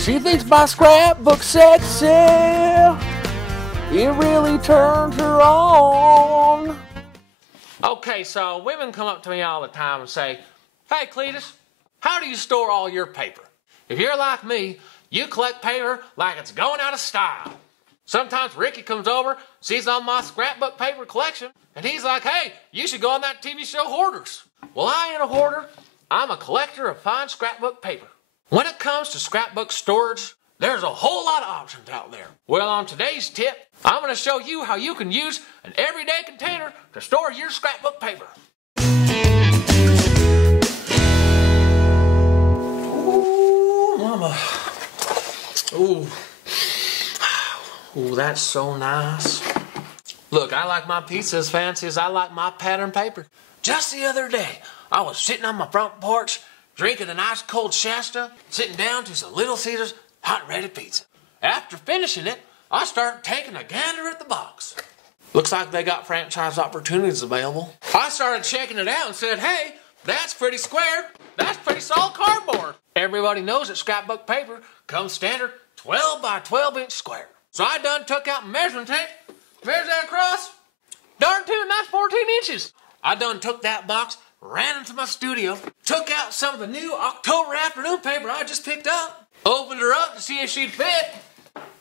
She thinks my scrapbook sexy. It really turns her on. Okay, so women come up to me all the time and say, "Hey Cleetus, how do you store all your paper? If you're like me, you collect paper like it's going out of style." Sometimes Ricky comes over, sees on my scrapbook paper collection, and he's like, "Hey, you should go on that TV show Hoarders." Well, I ain't a hoarder. I'm a collector of fine scrapbook paper. When it comes to scrapbook storage, there's a whole lot of options out there. Well, on today's tip, I'm going to show you how you can use an everyday container to store your scrapbook paper. Ooh, mama. Ooh. Ooh, that's so nice. Look, I like my pizza as fancy as I like my pattern paper. Just the other day, I was sitting on my front porch, drinking an ice cold Shasta, sitting down to some Little Caesars hot and ready pizza. After finishing it, I started taking a gander at the box. Looks like they got franchise opportunities available. I started checking it out and said, "Hey, that's pretty square. That's pretty solid cardboard." Everybody knows that scrapbook paper comes standard 12 by 12 inch square. So I done took out measuring tape, measured that across, darn tootin', that's 14 inches. I done took that box, ran into my studio, took out some of the new October afternoon paper I just picked up, opened her up to see if she'd fit,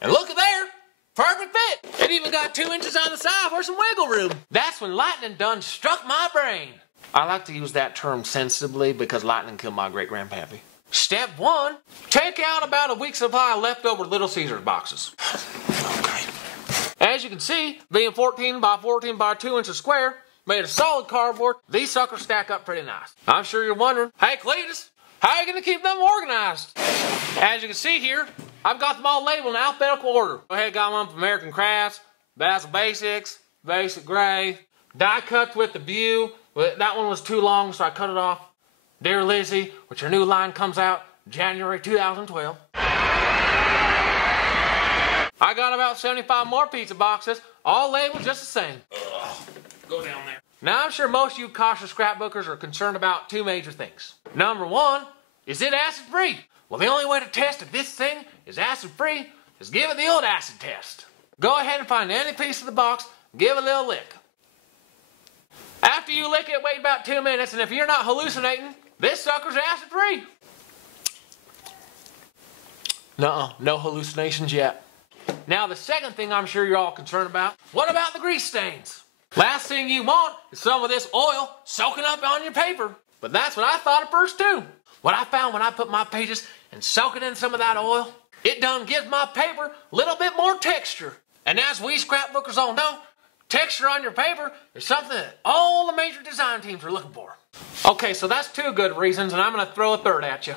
and look at there, perfect fit. It even got 2 inches on the side for some wiggle room. That's when lightning done struck my brain. I like to use that term sensibly because lightning killed my great-grandpappy. Step 1, take out about a week's supply of leftover Little Caesars boxes. Okay. As you can see, being 14 by 14 by 2 inches square, made of solid cardboard, these suckers stack up pretty nice. I'm sure you're wondering, "Hey Cleetus, how are you going to keep them organized?" As you can see here, I've got them all labeled in alphabetical order. Go ahead, got one from American Crafts, Basil Basics, Basic Gray, die cuts with the View. That one was too long, so I cut it off. Dear Lizzie, which her new line comes out January 2012. I got about 75 more pizza boxes, all labeled just the same. Ugh, go down there. Now I'm sure most of you cautious scrapbookers are concerned about two major things. Number one, is it acid free? Well, the only way to test if this thing is acid free is give it the old acid test. Go ahead and find any piece of the box, give it a little lick. After you lick it, wait about 2 minutes, and if you're not hallucinating, this sucker's acid free. Nuh-uh, no hallucinations yet. Now the second thing I'm sure you're all concerned about, what about the grease stains? Last thing you want is some of this oil soaking up on your paper. But that's what I thought at first too. What I found when I put my pages and soak it in some of that oil, it done gives my paper a little bit more texture. And as we scrapbookers all know, texture on your paper is something that all the major design teams are looking for. Okay, so that's two good reasons, and I'm going to throw a third at you.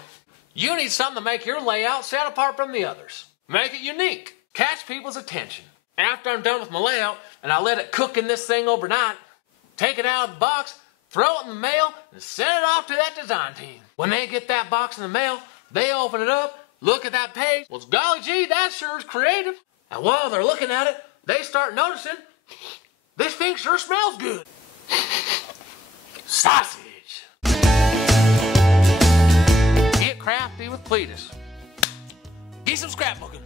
You need something to make your layout set apart from the others. Make it unique. Catch people's attention. After I'm done with my layout, and I let it cook in this thing overnight, take it out of the box, throw it in the mail, and send it off to that design team. When they get that box in the mail, they open it up, look at that page. Well, golly gee, that sure is creative. And while they're looking at it, they start noticing, this thing sure smells good. Sausage. Get crafty with Cleetus. Get some scrapbooking.